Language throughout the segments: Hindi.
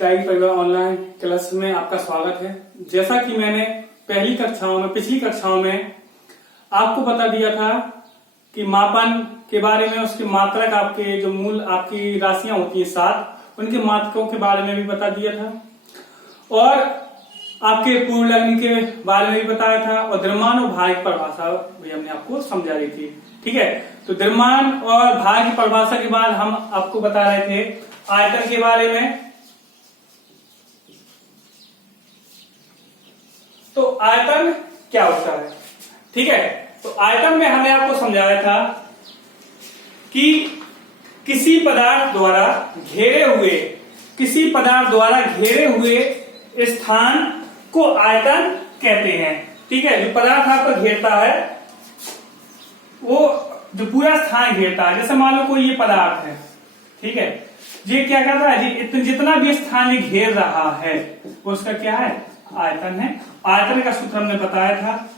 त्यागी परिवार ऑनलाइन क्लास में आपका स्वागत है। जैसा कि मैंने पिछली कक्षाओं में आपको बता दिया था कि मापन के बारे में, उसके मात्रक, आपके जो मूल आपकी राशियां होती है 7, उनके मात्रकों के बारे में भी बता दिया था और आपके पूर्व लग्न के बारे में भी बताया था और द्रव्यमान और भार की परिभाषा भी हमने आपको समझा दी थी। ठीक है, तो द्रव्यमान और भार की परिभाषा के बाद हम आपको बता रहे थे आयतन के बारे में। तो आयतन क्या होता है? ठीक है, तो आयतन में हमने आपको समझाया था कि किसी पदार्थ द्वारा घेरे हुए स्थान को आयतन कहते हैं। ठीक है, जो पदार्थ आपको घेरता है, वो जो पूरा स्थान घेरता है, जैसे मान लो कोई ये पदार्थ है, ठीक है, ये क्या करता है, जितना भी स्थान ये घेर रहा है वो उसका क्या है, आयतन है। आयतन का सूत्र हमने बताया था,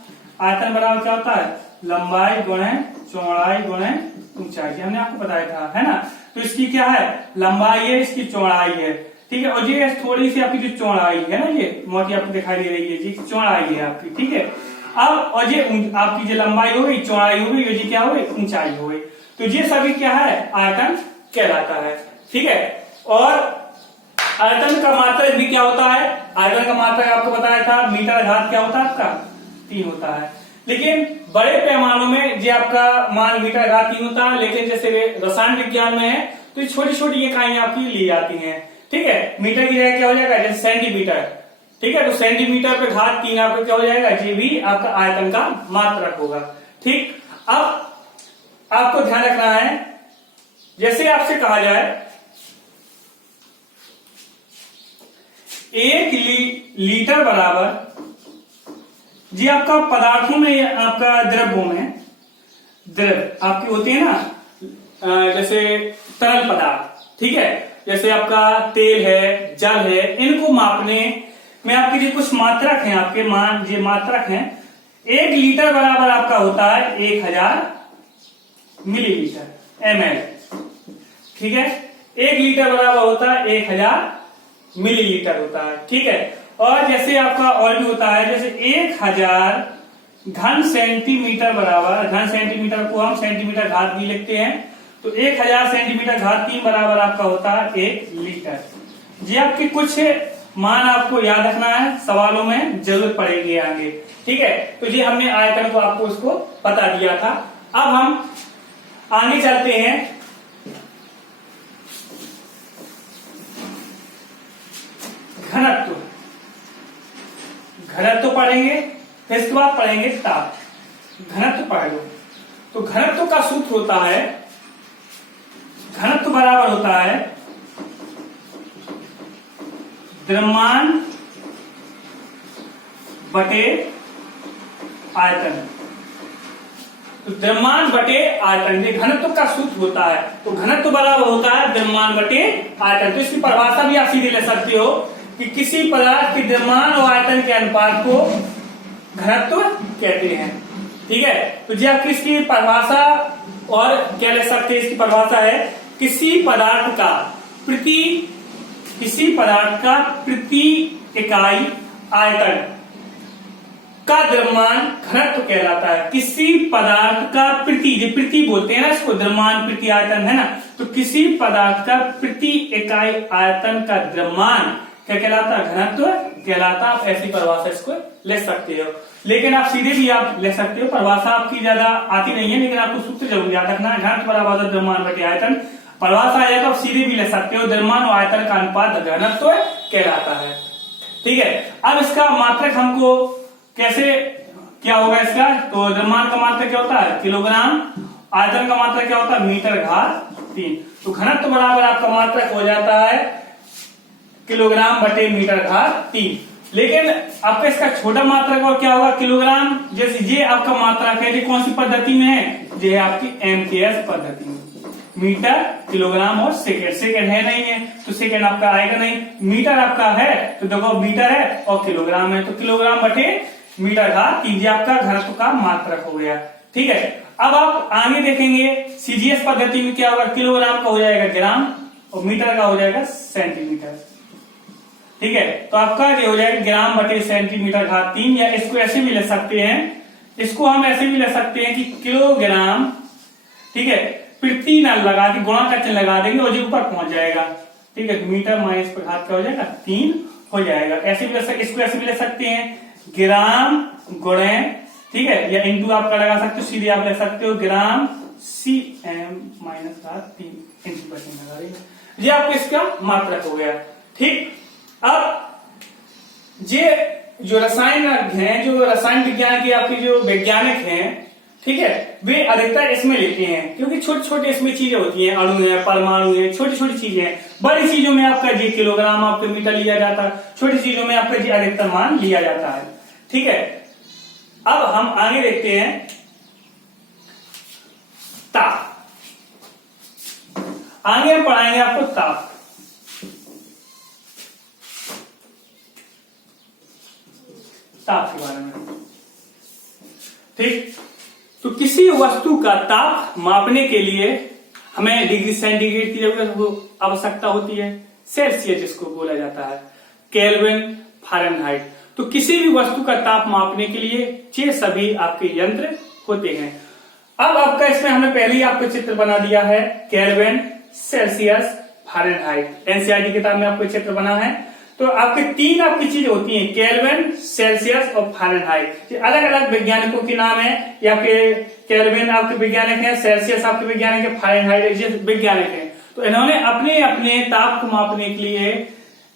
आयतन बराबर क्या होता है, लंबाई गुणे चौड़ाई गुणे ऊंचाई, हमने आपको बताया था, है ना। तो इसकी क्या है, लंबाई है, इसकी चौड़ाई है, ठीक है, और ये थोड़ी सी आपकी जो चौड़ाई है ना, ये मोटी आपको दिखाई दे रही है, ये चौड़ाई है आपकी, ठीक है। अब और ये आपकी जो लंबाई हो गई, चौड़ाई हो गई, ये क्या हो गई, ऊंचाई हो गई, तो ये सभी क्या है, आयतन कहलाता है। ठीक है, और आयतन का मात्रक भी क्या होता है, आयतन का मात्रक आपको बताया था, मीटर घात क्या होता है आपका 3 होता है। लेकिन बड़े पैमानों में जो आपका मान मीटर घात 3 होता है, लेकिन जैसे रसायन विज्ञान में है तो ये छोटी छोटी इकाइयां आपकी ली जाती हैं। ठीक है, मीटर की जगह क्या हो जाएगा, जैसे सेंटीमीटर, ठीक है, तो सेंटीमीटर पे घात 3 आपका क्या हो जाएगा, ये भी आपका आयतन का मात्रक होगा। ठीक, अब आपको ध्यान रखना है, जैसे आपसे कहा जाए 1 लीटर बराबर, जी आपका पदार्थों में, आपका द्रव्यों में, द्रव्य आपके होते हैं ना, जैसे तरल पदार्थ, ठीक है, जैसे आपका तेल है, जल है, इनको मापने में आपके जो कुछ मात्रक हैं, आपके मान जो मात्रक हैं, 1 लीटर बराबर आपका होता है 1000 मिलीलीटर ml। ठीक है, 1 लीटर बराबर होता है 1000 मिलीलीटर होता है। ठीक है, और जैसे आपका और भी होता है, जैसे 1000 घन सेंटीमीटर बराबर, घन सेंटीमीटर को हम सेंटीमीटर घात भी लिखते हैं, तो 1000 सेंटीमीटर घात 3 बराबर आपका होता है 1 लीटर। जी आपके कुछ मान आपको याद रखना है, सवालों में जरूरत पड़ेगी आगे। ठीक है, तो ये हमने आयतन को आपको इसको बता दिया था। अब हम आगे चलते हैं, घनत्व पढ़ेंगे, फिर इसके बाद पढ़ेंगे ताप। घनत्व पढ़ लो, तो घनत्व का सूत्र होता है, घनत्व बराबर होता है द्रव्यमान बटे आयतन। तो द्रव्यमान बटे आयतन, ये घनत्व का सूत्र होता है। तो घनत्व बराबर होता है द्रव्यमान बटे आयतन। तो इसकी परिभाषा भी आप सीधे ले सकते हो कि किसी पदार्थ के द्रव्यमान और आयतन के अनुपात को घनत्व कहते हैं। ठीक है, तो जी आप इसकी परिभाषा और क्या ले सकते हैं, इसकी परिभाषा है किसी पदार्थ का प्रति इकाई आयतन का द्रव्यमान घनत्व कहलाता है। किसी पदार्थ का प्रति बोलते हैं ना इसको, द्रव्यमान प्रति आयतन है ना, तो किसी पदार्थ का प्रति इकाई आयतन का द्रव्यमान क्या कहलाता है, घनत्व कहलाता। आप ऐसी परिभाषा इसको ले सकते हो, लेकिन आप सीधे भी आप ले सकते हो, परिभाषा आपकी ज्यादा आती नहीं है, लेकिन आपको सूत्र जरूर याद रखना है, घनत्व बराबर द्रव्यमान बटे आयतन। परिभाषा आएगा तो आप सीधे भी ले सकते हो, द्रव्यमान और आयतन का अनुपात घनत्व कहलाता है। ठीक है, अब इसका मात्रक हमको कैसे क्या होगा इसका, तो द्रव्यमान का मात्रक क्या होता है, किलोग्राम, आयतन का मात्रक क्या होता है, मीटर घात 3। तो घनत्व बराबर आपका मात्रक हो जाता है किलोग्राम बटे मीटर घात 3। लेकिन आपका इसका छोटा मात्रक और क्या होगा, किलोग्राम। जैसे ये आपका मात्रक है, ये कौन सी पद्धति में है, ये है आपकी MKS पद्धति में, मीटर, किलोग्राम और सेकेंड है नहीं है, तो सेकेंड आपका आएगा नहीं। मीटर आपका है तो देखो मीटर है और किलोग्राम है, तो किलोग्राम बटे मीटर घात 3 आपका घनत्व का मात्रक हो गया। ठीक है, अब आप आगे देखेंगे CGS पद्धति में क्या होगा, किलोग्राम का हो जाएगा ग्राम और मीटर का हो जाएगा सेंटीमीटर। ठीक है, तो आपका ये हो जाएगा ग्राम बटे सेंटीमीटर घात 3, या इसको ऐसे भी ले सकते हैं, इसको हम ऐसे भी ले सकते हैं कि किलोग्राम, ठीक है, प्रति न लगा के गुणा का चिन्ह लगा देंगे और जो ऊपर पहुंच जाएगा, ठीक है, मीटर माइनस पर घात क्या हो जाएगा 3 हो जाएगा। ऐसे भी इसको ऐसे भी ले सकते हैं ग्राम गुणे, ठीक है, या इंटू आपका लगा सकते हो, सीधे आप ले सकते हो ग्राम CM माइनस घात 3 इंटू पर चिन्ह लगा देंगे। ये आपको इसका मात्रक हो गया। ठीक, अब ये जो रसायन हैं, जो रसायन विज्ञान के आपके जो वैज्ञानिक हैं, ठीक है, वे अधिकतर इसमें लेते हैं, क्योंकि छोटे छोटे इसमें चीजें होती हैं, अणु है, परमाणु है, छोटी छोटी चीजें हैं। बड़ी चीजों में आपका जी किलोग्राम, आपके मीटर लिया जाता है, छोटी चीजों में आपका जी अधिकतर मान लिया जाता है। ठीक है, अब हम आगे देखते हैं ताप। आगे हम पढ़ाएंगे आपको ताप। ताप के बारे में, ठीक, तो किसी वस्तु का ताप मापने के लिए हमें डिग्री सेंटीग्रेड की जरूरत आवश्यकता होती है, सेल्सियस जिसको बोला जाता है, केल्विन, फारेनहाइट। तो किसी भी वस्तु का ताप मापने के लिए ये सभी आपके यंत्र होते हैं। अब आपका इसमें हमने पहले ही आपको चित्र बना दिया है, केल्विन, सेल्सियस, फारेनहाइट। एनसीईआरटी किताब में आपको चित्र बना है। तो आपके तीन आपकी चीजें होती हैं, केल्विन, सेल्सियस और फारेनहाइट। ये अलग अलग वैज्ञानिकों के नाम है, या फिर केल्विन आपके वैज्ञानिक हैं, सेल्सियस आपके वैज्ञानिक है, फारेनहाइट वैज्ञानिक है। तो इन्होंने अपने अपने ताप को मापने के लिए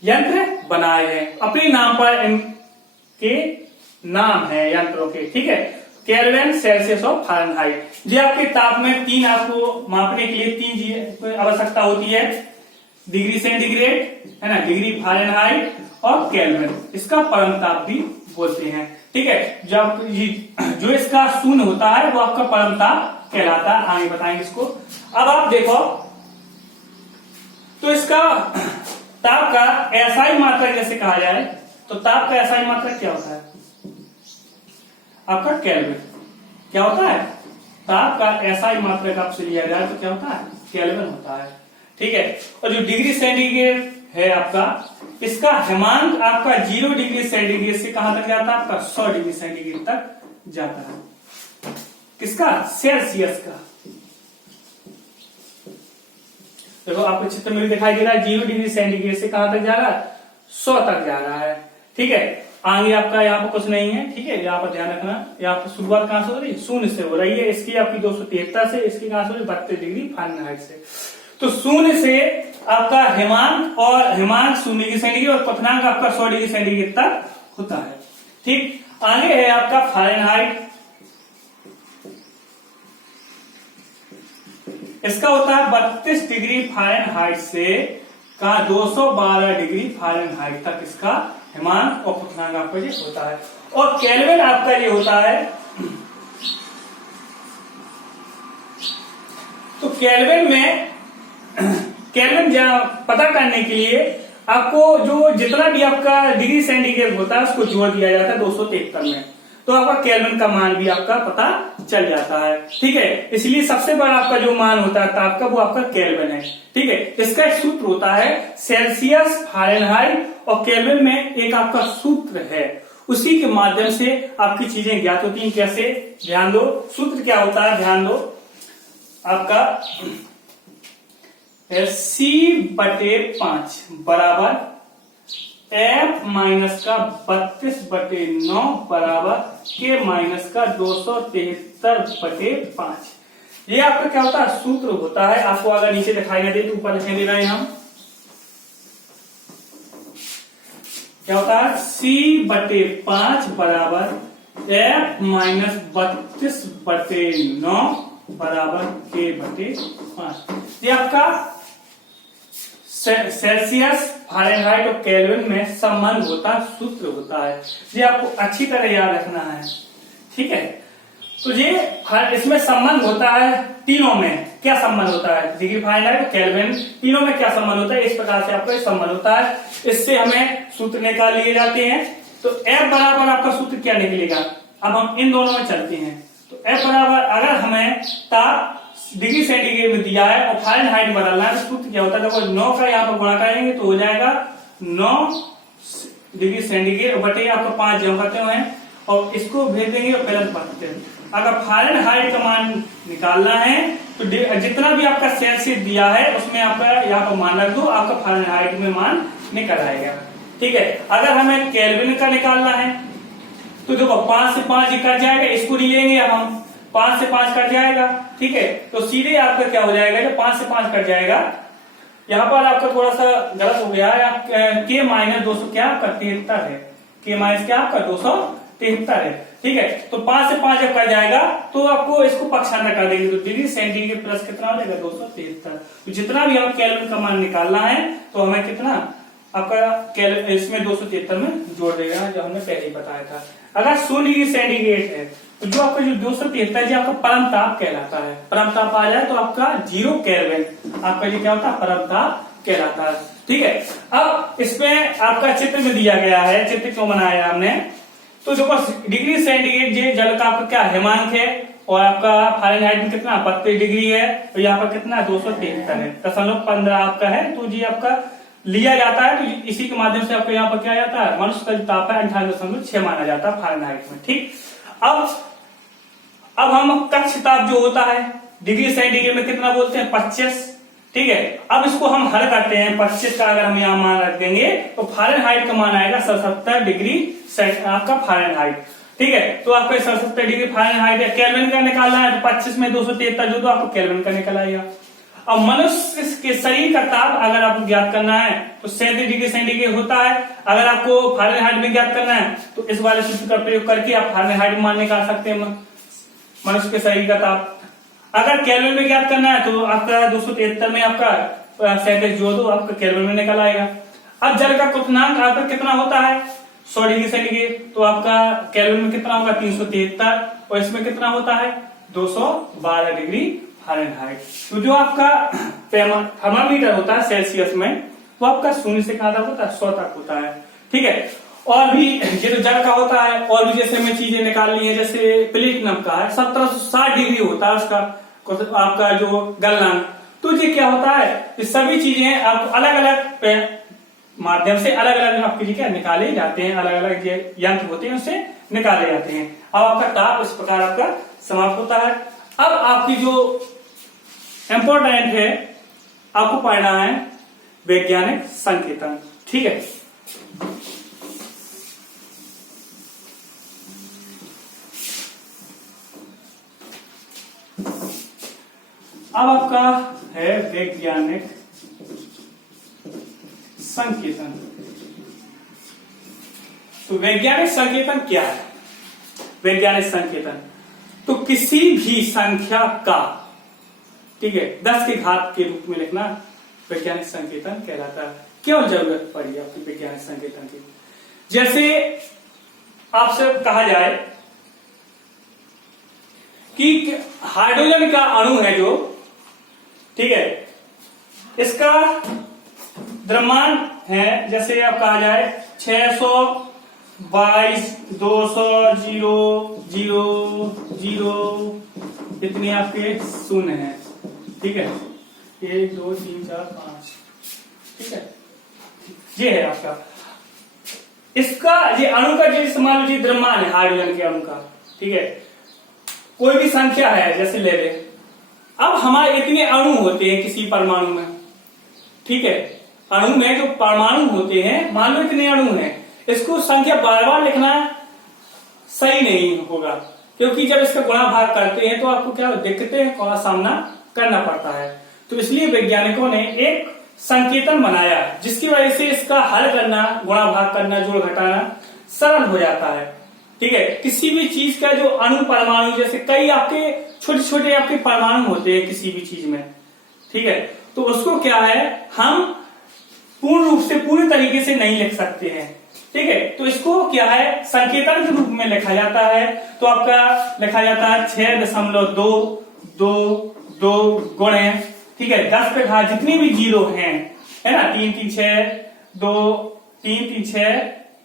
यंत्र बनाए हैं, अपने नाम पर इनके नाम है यंत्रों के। ठीक है, केल्विन, सेल्सियस और फारेनहाइट। ये आपके ताप में तीन आपको मापने के लिए तीन चीजें आवश्यकता होती है, डिग्री सेंटीग्रेड है ना, डिग्री फारेनहाइट और केल्विन। इसका परम ताप भी बोलते हैं। ठीक है, जो इसका शून्य होता है वो आपका परम ताप कहलाता है। आगे बताएंगे इसको। अब आप देखो तो इसका ताप का एसआई मात्रक जैसे कहा जाए, तो ताप का एसआई मात्रक क्या होता है आपका केल्विन। क्या होता है, ताप का एसआई मात्रक आपसे लिया जाए तो क्या होता है, केल्विन होता है। ठीक है, और जो डिग्री सेंटीग्रेड है आपका, इसका हिमांक आपका 0 डिग्री सेंटीग्रेड से कहां तक जाता है, आपका 100 डिग्री सेंटीग्रेड तक जाता है। किसका, सेल्सियस का। देखो आपको चित्र में भी दिखाई दे रहा है, 0 डिग्री सेंटीग्रेड से कहां तक जा रहा है, 100 तक जा रहा है। ठीक है, आगे आपका यहाँ पर कुछ नहीं है। ठीक है, यहाँ पर ध्यान रखना, यहाँ पर शुरुआत कहां से हो रही है, शून्य से हो रही है। इसकी आपकी 273 से, इसकी कहां से हो रही है, 32 डिग्री फारेनहाइट से। तो शून्य से आपका हिमांक, और हिमांक 0 डिग्री सेंटीग्रेड और क्वथनांक आपका 100 डिग्री सेंटीग्रेड तक होता है। ठीक, आगे है आपका फारेनहाइट। इसका होता है 32 डिग्री फारेनहाइट से 212 डिग्री फारेनहाइट तक इसका हिमांक और क्वथनांक आपका ये होता है। और केल्विन आपका ये होता है, तो केल्विन में पता करने के लिए आपको जो जितना भी आपका डिग्री सेंटीग्रेड होता है उसको जोड़ दिया जाता है 273 में, तो आपका केल्विन का मान भी आपका पता चल जाता है। ठीक है, इसलिए सबसे बड़ा आपका जो मान होता है ताप का, वो आपका केल्विन है। ठीक है, इसका एक सूत्र होता है सेल्सियस, फारेनहाइट और केल्विन में एक आपका सूत्र है, उसी के माध्यम से आपकी चीजें ज्ञात होती हैं। कैसे, ध्यान दो, सूत्र क्या होता है, ध्यान दो, आपका C/5 बराबर F माइनस का 32/9 बराबर K माइनस का 273/5। ये आपका क्या होता है, सूत्र होता है। आपको अगर नीचे दिखाई ना दे तो ऊपर लिखे दे रहे हैं हम। क्या होता है, C/5 बराबर F माइनस 32/9 बराबर K/5। ये आपका सेल्सियस, फारेनहाइट और केल्विन में संबंध होता है, सूत्र होता है। ये आपको अच्छी तरह याद रखना है। ठीक है, तो ये इसमें संबंध होता है तीनों में। क्या संबंध होता है, डिग्री फारेनहाइट, केल्विन, तीनों में क्या संबंध होता है, इस प्रकार से आपका संबंध होता है। इससे हमें सूत्र निकाल लिए जाते हैं। तो F बराबर आपका सूत्र क्या निकलेगा, अब हम इन दोनों में चलते हैं। तो F बराबर, अगर हमें ताप डिग्री सेंटीग्रेड में दिया है और फारेनहाइट में बदलना है, तो सूत्र क्या होता है, देखो 9 का यहाँ पर गुणा करेंगे तो हो जाएगा 9 डिग्री सेंटीग्रेड बटे आपको 5 जब करते हुए हैं और इसको भेज देंगे और प्लस करते हैं। अगर फारेनहाइट का मान निकालना है तो जितना भी आपका सेल्सियस दिया है उसमें आपका यहाँ पर मान रख दो, आपका फारेनहाइट में मान निकल आएगा। ठीक है, अगर हमें केल्विन का निकालना है तो देखो 5 से 5 ही कट जाएगा, इसको नहीं लेंगे अब हम, 5 से 5 कट जाएगा। ठीक है, तो सीधे आपका क्या हो जाएगा, जब 5 से 5 कट जाएगा, यहाँ पर आपका थोड़ा सा गलत हो गया है, के माइनस 200 क्या आपका 73 है, के माइनस क्या आपका 273 है। ठीक है, तो 5 से 5 जब कट जाएगा तो आपको इसको पक्षांतर कर देंगे, तो डिग्री सेंटीग्रेड प्लस कितना हो जाएगा 273। तो जितना भी हमें केल्विन का मान निकालना है तो हमें कितना आपका इसमें 273 में जोड़ देगा, जो हमने पहले ही बताया था। अगर 100 डिग्री सेंटीग्रेड है तो जो आपका जो 273 जो आपका परम ताप कहलाता है, परम ताप आ जाए तो आपका 0 केल्विन आपका ये क्या होता है, परम ताप कहलाता है। ठीक है, अब इसमें आपका चित्र में दिया गया है, चित्र क्यों बनाया हमने, तो जो डिग्री सेंटीग्रेड ये जल का आपका क्या हिमांक है और आपका फारेनहाइट में कितना 32 डिग्री है और यहाँ पर कितना 273 है, 0.15 आपका है, तो जी आपका लिया जाता है। तो इसी के माध्यम से आपको यहाँ पर क्या जाता है, मनुष्य का ताप है 98.6 माना जाता है फारेनहाइट में। ठीक, अब हम कक्ष ताप जो होता है डिग्री सेंटीग्रेड में कितना बोलते हैं 25। ठीक है, अब इसको हम हल करते हैं, 25 का अगर हम यहाँ मान रख देंगे तो फारेनहाइट का मान आएगा 77 डिग्री आपका फारेनहाइट। ठीक है, तो आपको 77 डिग्री फारेनहाइट है, केल्विन का निकालना है तो 25 में 273 जो तो आपको केल्विन का निकल आएगा। अब मनुष्य के शरीर का ताप अगर आपको ज्ञात करना है तो 37 डिग्री सेंटीग्रेड होता है। अगर आपको फारेनहाइट में ज्ञात करना है तो इस वाले सूत्र का प्रयोग करके आप फारेनहाइट मान निकाल सकते हैं मनुष्य के शरीर का ताप। अगर केल्विन में ज्ञात करना है तो आपका 273 में आपका 37 जो दो आपका केल्विन में निकल आएगा। अब जल का क्वथनांक आपका कितना होता है 100 डिग्री सेंटीग्रेड, तो आपका केल्विन में कितना होगा 373 और इसमें कितना होता है 212 डिग्री फारेनहाइट। तो जो आपका थर्मामीटर होता है सेल्सियस में वो आपका 0 से कहां तक होता है 100 तक होता है। ठीक है, और भी ये तो जल का होता है, और भी जैसे हमें चीजें निकालनी है, जैसे प्लेटिनम का है 1760 डिग्री होता है उसका आपका जो गलनांक। तो ये क्या होता है, ये सभी चीजें आपको अलग अलग माध्यम से अलग अलग आपके क्या निकाले जाते हैं, अलग अलग जो यंत्र होते हैं उससे निकाले जाते हैं। अब आपका ताप इस प्रकार आपका समाप्त होता है। अब आपकी जो इंपॉर्टेंट है आपको पढ़ना है वैज्ञानिक संकेतन। ठीक है, अब आपका है वैज्ञानिक संकेतन। तो वैज्ञानिक संकेतन क्या है, वैज्ञानिक संकेतन तो किसी भी संख्या का, ठीक है, 10 के घात के रूप में लिखना वैज्ञानिक संकेतन कहलाता है। क्यों जरूरत पड़ी आपकी वैज्ञानिक संकेतन की, जैसे आपसे कहा जाए कि हाइड्रोजन का अणु है जो, ठीक है, इसका द्रव्यमान है जैसे आप कहा जाए 622 200 0 0 0 इतने आपके शून्य हैं। ठीक है, 1 2 3 4 5, ठीक है, ये है आपका इसका ये अणु का जैसे मान लीजिए द्रव्यमान है हाइड्रोजन के अणु का। ठीक है, कोई भी संख्या है जैसे ले ले, अब हमारे इतने अणु होते हैं किसी परमाणु में। ठीक है, अणु में जो परमाणु होते हैं मान लो इतने अणु हैं, इसको संख्या बार बार लिखना सही नहीं होगा, क्योंकि जब इसका गुणा भाग करते हैं तो आपको क्या दिक्कतें का सामना करना पड़ता है। तो इसलिए वैज्ञानिकों ने एक संकेतन बनाया जिसकी वजह से इसका हल करना, गुणा भाग करना, जोड़ घटाना सरल हो जाता है। ठीक है, किसी भी चीज का जो अणु परमाणु जैसे कई आपके छोटे छोटे आपके परमाणु होते हैं किसी भी चीज में। ठीक है, तो उसको क्या है हम पूर्ण रूप से पूरी तरीके से नहीं लिख सकते हैं। ठीक है, तो इसको क्या है संकेतन के रूप में लिखा जाता है। तो आपका लिखा जाता है 6.222 गुणे, ठीक है, 10 पे घात जितनी भी जीरो हैं, है ना, 3 3 6 2 3 3 6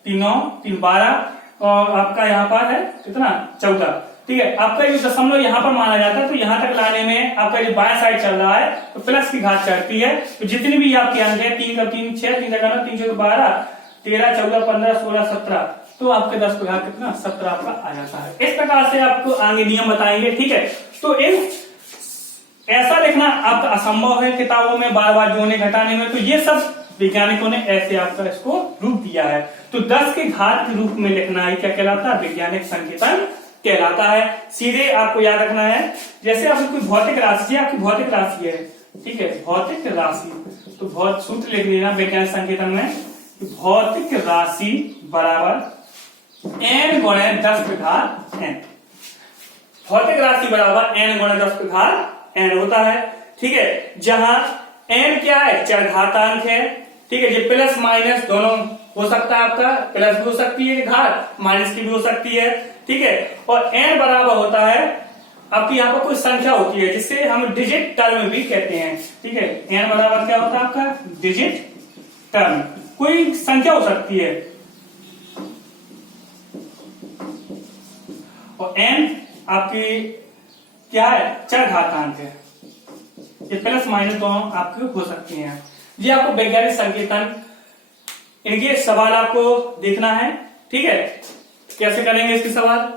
3 9 3 12 और आपका यहाँ पर है कितना 14। ठीक है, आपका जो दशमलव यहाँ पर माना जाता है तो यहाँ तक लाने में आपका जो बाएं साइड चल रहा है तो प्लस की घात चढ़ती है। तो जितनी भी आपके अंक है 3 का 3 6 3 का 9 3 6 12 13, 14, 15, 16, 17, तो आपके 10 पे घात कितना 17 आपका आ जाता है। इस प्रकार से आपको आगे नियम बताएंगे, ठीक है। तो ऐसा लिखना आपका असंभव है किताबों में बार बार जोड़ने घटाने में, तो ये सब वैज्ञानिकों ने ऐसे आपका इसको रूप दिया है। तो 10 के घात के रूप में लिखना है क्या कहलाता है, वैज्ञानिक संकेतन कहलाता है। सीधे आपको याद रखना है, जैसे आपकी कोई भौतिक राशि है, आपकी भौतिक राशि है, ठीक है, भौतिक राशि, तो बहुत सूत्र लिख लेना वैज्ञानिक संकेतन में, भौतिक राशि बराबर n गुणे 10 के घात n। भौतिक राशि बराबर n गुणे 10 के घात n होता है, ठीक है। जहां n क्या है, चरघातांक है, ठीक है। ये प्लस माइनस दोनों हो सकता है, आपका प्लस भी हो सकती है घात, माइनस की भी हो सकती है, ठीक है। और n बराबर होता है आपकी यहाँ पर कोई संख्या होती है जिसे हम डिजिट टर्म भी कहते हैं, ठीक है। n बराबर क्या होता है आपका डिजिट टर्म, कोई संख्या हो सकती है, और n आपकी क्या है, चरघातांक है। ये प्लस माइनस दोनों आपके हो सकती हैं। ये आपको वैज्ञानिक संकेतन, इनके सवाल आपको देखना है, ठीक है। कैसे करेंगे इसके सवाल,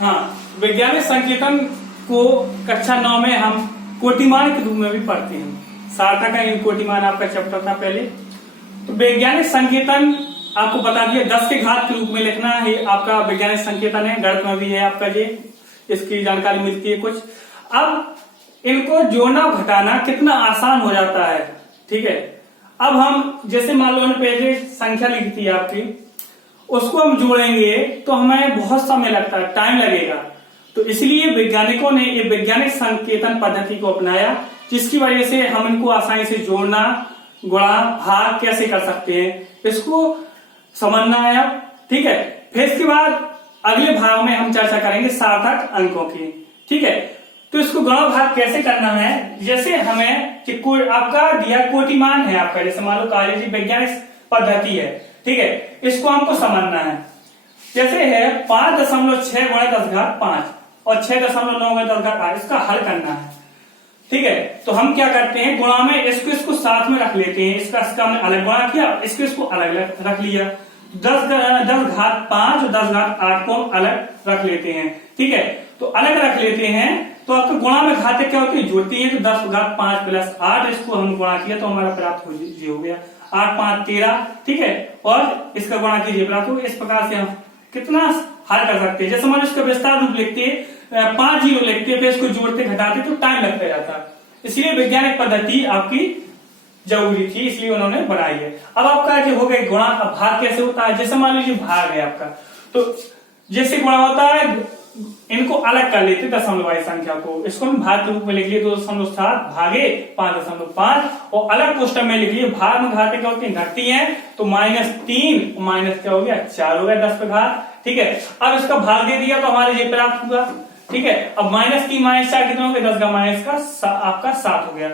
हाँ, वैज्ञानिक संकेतन को कक्षा 9 में हम कोटिमान के रूप में भी पढ़ते हैं। सार्थक है कोटिमान आपका चैप्टर था पहले। तो वैज्ञानिक संकेतन आपको बता दिया 10 के घात के रूप में लिखना है, आपका वैज्ञानिक संकेतन है, गणित में भी है आपका ये, इसकी जानकारी मिलती है कुछ। अब इनको जोड़ना घटाना कितना आसान हो जाता है, ठीक है। अब हम जैसे मान लो पहले संख्या लिखी थी आपकी, उसको हम जोड़ेंगे तो हमें बहुत समय लगता है, टाइम लगेगा। तो इसलिए वैज्ञानिकों ने ये वैज्ञानिक संकेतन पद्धति को अपनाया, जिसकी वजह से हम इनको आसानी से जोड़ना, गुणा, भाग कैसे कर सकते हैं, इसको समझना है अब, ठीक है। फिर इसके बाद अगले भाग में हम चर्चा करेंगे सार्थक अंकों की, ठीक है। तो इसको गुणा भाग कैसे करना है, जैसे हमें कि कोई आपका दिया कोटिमान है आपका, जैसे मान लो कॉलेज वैज्ञानिक पद्धति है, ठीक है, इसको हमको समझना है। जैसे है 5.6 गुणे 10 घात 5 और 6.9 गुणे 10 घात 8, इसका हल करना है, ठीक है। तो हम क्या करते हैं, गुणा में इसको साथ में रख लेते हैं, इसका हमने अलग गुणा किया, इसको अलग रख लिया। 10 घात 5 और 10 घात 8 को हम अलग रख लेते हैं, ठीक है। तो अलग रख लेते हैं, तो आपको गुणा में घाते क्या होती है, जुड़ती है। तो 10 घात 5 प्लस 8, इसको हम गुणा किया तो हमारा प्राप्त हो गया 8 5 13, ठीक है। और इसका गुणा कीजिए प्राप्त हो। इस प्रकार से हम कितना हल कर सकते हैं। जैसे मान लो इसका विस्तार रूप लिखते हैं, 5 जीरो लिखते हैं, फिर इसको जोड़ते घटाते तो टाइम लगता जाता, इसलिए वैज्ञानिक पद्धति आपकी जरूरी थी, इसलिए उन्होंने बनाई है। अब आपका जो हो गया गुणा, अब भाग कैसे होता है, जैसे मान लीजिए भाग है आपका, तो जैसे गुणा होता है, इनको अलग कर लेते दशमलव संख्या को, इसको हम भाग के रूप में लिख लिए 2.7 भागे 5.5, और अलग क्वेश्चन में लिख लिए भाग में घाते क्या होती है, घटती है, तो -3 माइनस क्या हो गया 4 हो गया 10 पे घात, ठीक है। अब इसका भाग दे दिया तो हमारे ये प्राप्त हुआ, ठीक है। अब -3 - 4 कितना हो गया, 10 का माइनस का आपका 7 हो गया।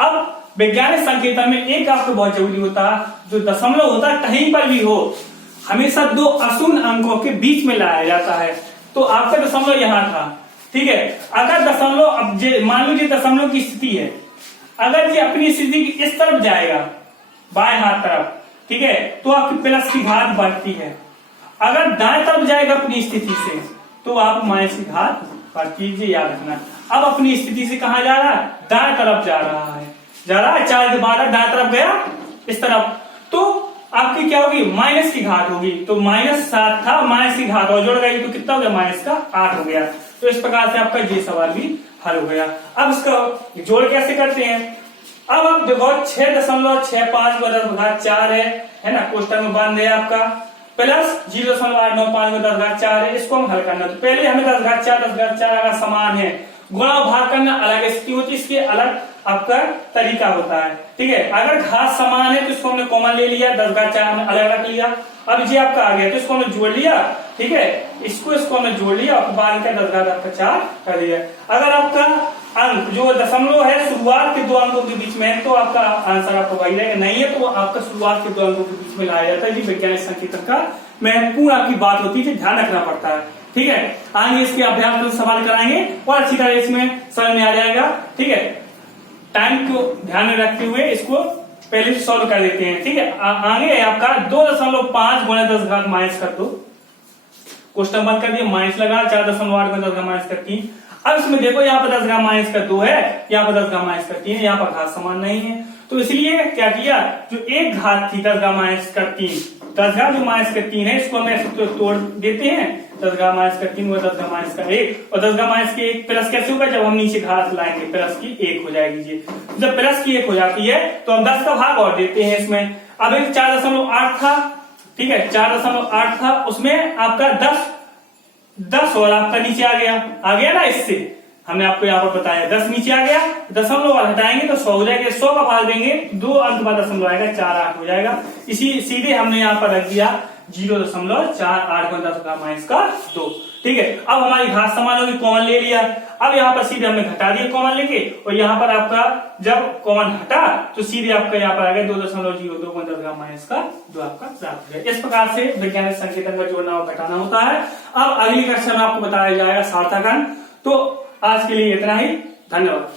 अब वैज्ञानिक संकेतन में एक आपको बहुत जरूरी होता है, जो दशमलव होता है कहीं पर भी हो, हमेशा 2 अशून्य अंकों के बीच में लाया जाता है। तो आपका दशमलव यहां था, ठीक है। अगर दशमलव, अब मान लीजिए दशमलव की स्थिति है, अगर ये अपनी स्थिति इस तरफ जाएगा, बाएं हाथ तरफ, ठीक है, तो आपकी प्लस की घात बढ़ती है। अगर दाएं तरफ जाएगा अपनी स्थिति से, तो आप माइनस की घात बढ़ती है, याद रखना। अब अपनी स्थिति से कहां जा रहा है, दाएं तरफ जा रहा है, 4 के बाद दाएं तरफ गया इस तरफ, तो आपकी क्या होगी, माइनस की घात होगी। तो -7 था, माइनस की घात और जुड़ गई तो कितना हो गया, माइनस का 8 हो गया। तो इस प्रकार से आपका ये सवाल भी हल हो गया। अब इसका जोड़ कैसे करते हैं, अब आप देखो 6.65 को 10 घात 4 है ना, क्वेश्चन में बंद है आपका, प्लस 0.895 को 10 घात 4 है, इसको हम हल करना। तो पहले हमें 10 घात 4 अगर समान है, गुणा भाग करना अलग स्थिति होती है, इसके अलग आपका तरीका होता है, ठीक है। अगर घात समान है तो इसको हमने कॉमन ले लिया, 10 घात 4 हमने अलग रख लिया। अब ये आपका आ गया तो इसको हमने जोड़ लिया, ठीक है, इसको हमने जोड़ लिया, और बाद में 10 घात आपका 4 कर दिया। अगर आपका अंक जो दशमलव है शुरुआत के 2 अंकों के बीच में है, तो आपका आंसर आपको वही रहेगा, नहीं है तो वो आपका शुरुआत के 2 अंकों के बीच में लाया जाता है। ये वैज्ञानिक संकेतन का महत्वपूर्ण आपकी बात होती है, ध्यान रखना पड़ता है, ठीक है। आगे इसके अभ्यास में सवाल कराएंगे और अच्छी तरह इसमें समझ में आ जाएगा, ठीक है। टाइम को ध्यान में रखते हुए इसको पहले से सॉल्व कर देते हैं। ठीक है, आगे है आपका 2.5 गुणा 10 घात माइनस कर दो। क्वेश्चन बंद कर दिया, माइनस लगा 4.8 गुणा 10 घात माइनस कर 3। अब इसमें देखो यहाँ पर 10 घात माइनस कर 2 है, यहाँ पर 10 घात माइनस कर 3 है, यहाँ पर घात समान नहीं है, तो इसलिए क्या किया, जो एक घात थी 10 घात माइनस कर 3, 10 घात जो माइनस कर 3 है इसको हम ऐसे तोड़ देते हैं। 10 घात माइनस कर 3 10 घात माइनस का 1, और 10 घात माइनस के 1 प्लस कैसे होगा, जब हम नीचे घात लाएंगे प्लस की 1 हो जाएगी जी। जब प्लस की 1 हो जाती है तो हम 10 का भाग और देते हैं इसमें। अब एक 4.8 था, ठीक है, 4.8 था, उसमें आपका 10 और आपका नीचे आ गया ना, इससे हमने आपको यहाँ पर बताया 10 नीचे आ गया, दशमलव और हटाएंगे तो 100 हो जाएगा, 100 का भाग देंगे 2 अंक बाद दशमलव आएगा, 48 हो जाएगा। इसी सीधे हमने यहाँ पर रख दिया 0.48 गुणा 10 घात माइनस का 2। ठीक है, अब हमारी घात समान होगी, कॉमन ले लिया। अब यहाँ पर सीधे हमने घटा दिया कॉमन लेके, और यहाँ पर आपका जब कॉमन हटा तो सीधे आपका यहाँ पर आ गया 2.02 गुणा 10 घात माइनस का 2 आपका प्राप्त हो गया। इस प्रकार से वैज्ञानिक संकेतन का जोड़ना और घटाना होता है। अब अगली कक्षा में आपको बताया जाएगा सार्थक अंक। तो आज के लिए इतना ही, धन्यवाद।